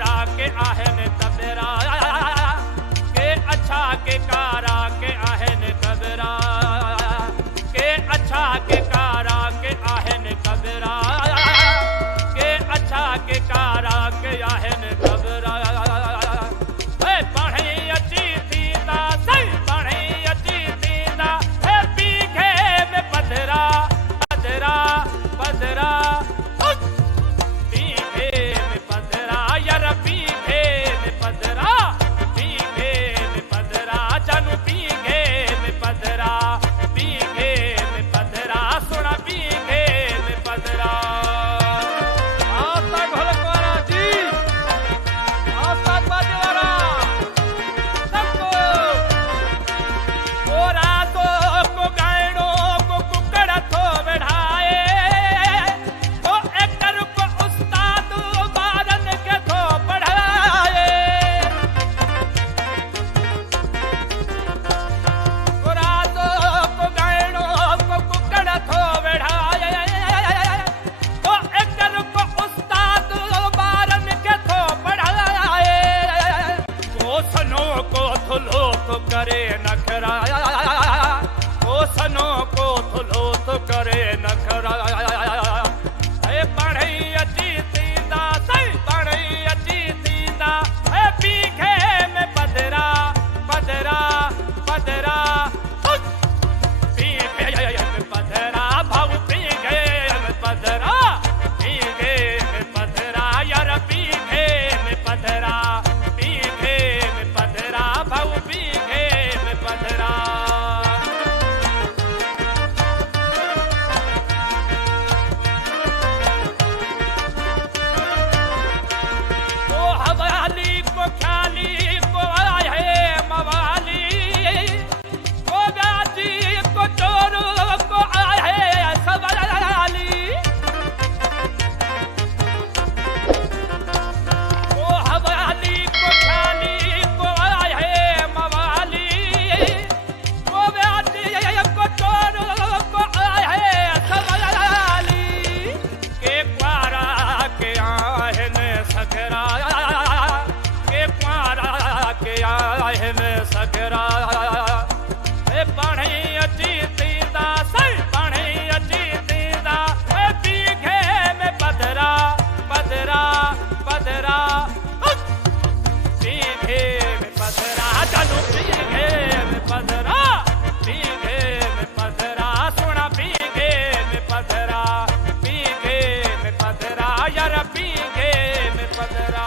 कारा के आहन कबरा के अच्छा के कारा के आहन कबरा के अच्छा के कारा के आहन कबरा के अच्छा के कारा के आहन कबरा पढ़े अची थींदा सही पढ़े अची थींदा पीघे में पधरा पधरा पधरा पीघे में पधरा यार पीघे में पधरा पीघे में पधरा जानू पीघे में पधरा पीघे में पधरा सुना पीघे में पधरा आता ढोलकवाला जी आता बाजेवाला सबको गोरा तो को गायनो को कुकड़ा थो बढ़ाए तो एकर को उस्ताद बारन के थो पढ़ाए गोरा तो को गायनो को कुकड़ा थो बढ़ाए तो एकर को उस्ताद बारन के थो पढ़ाए सनो को थुलो तो करे नखरा सनो को थुलो तो करे नखरा पढ़ई अची थींदा सही पढ़ई अची थींदा पीघे में पधरा पधरा पधरा पीघे में पधरा भाऊ पीघे में पधरा पीघे में पधरा यार पीघे में पधरा पीघे में पधरा भाऊ पीघे में पधरा को हवाली को ख्याली को आहे मवाली को गाजी को चोर को आहे सवाली को हवाली को ख्याली को आहे मवाली को गाजी को चोर को आहे सवाली के क्वारा के आहन सगरा के क्वारा के आहन सगरा पढ़े अची थींदा सही पढ़े अची थींदा पीघे में पधरा पधरा पधरा पीघे में पधरा चलो पीघे में पधरा पीघे में पधरा सुना पीघे में पधरा पीघे में पधरा यार पीघे में पधरा